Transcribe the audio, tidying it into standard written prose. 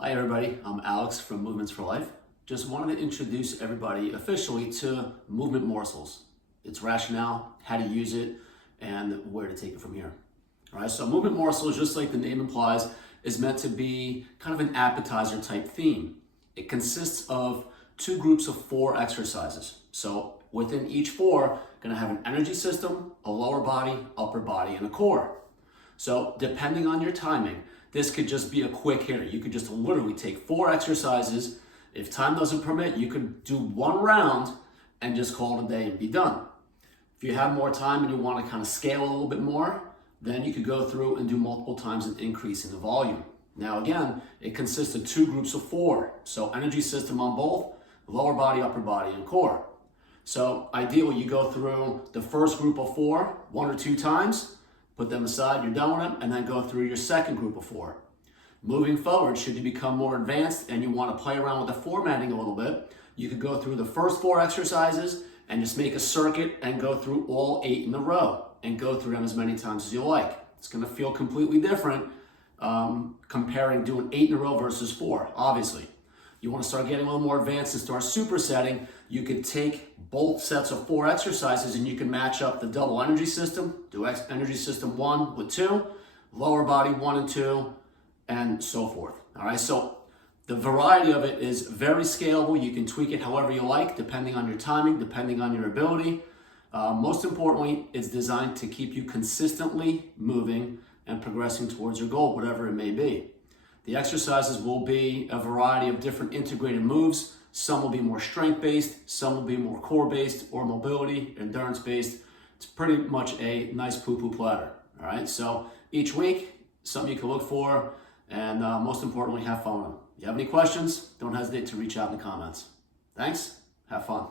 Hi everybody, I'm Alex from Movements for Life. Just wanted to introduce everybody officially to Movement Morsels, its rationale, how to use it, and where to take it from here. All right, so Movement Morsels, just like the name implies, is meant to be kind of an appetizer type theme. It consists of two groups of 4 exercises. So within each 4, going to have an energy system, a lower body, upper body, and a core. So depending on your timing, this could just be a quick hitter. You could just literally take 4 exercises. If time doesn't permit, you could do 1 round and just call it a day and be done. If you have more time and you want to kind of scale a little bit more, then you could go through and do multiple times and increase in the volume. Now again, it consists of 2 groups of 4. So energy system on both, lower body, upper body, and core. So ideally you go through the first group of 4, 1 or 2 times, put them aside, you're done with them, and then go through your second group of 4. Moving forward, should you become more advanced and you want to play around with the formatting a little bit, you could go through the first 4 exercises and just make a circuit and go through all 8 in a row and go through them as many times as you like. It's going to feel completely different comparing doing 8 in a row versus 4, obviously. You want to start getting a little more advanced and start supersetting, you could take both sets of 4 exercises and you can match up the double energy system, do energy system 1 with 2, lower body 1 and 2, and so forth. All right, so the variety of it is very scalable. You can tweak it however you like, depending on your timing, depending on your ability. Most importantly, it's designed to keep you consistently moving and progressing towards your goal, whatever it may be. The exercises will be a variety of different integrated moves. Some will be more strength-based, some will be more core-based or mobility, endurance-based. It's pretty much a nice poo-poo platter, all right? So each week, something you can look for, and most importantly, have fun with them. If you have any questions, don't hesitate to reach out in the comments. Thanks, have fun.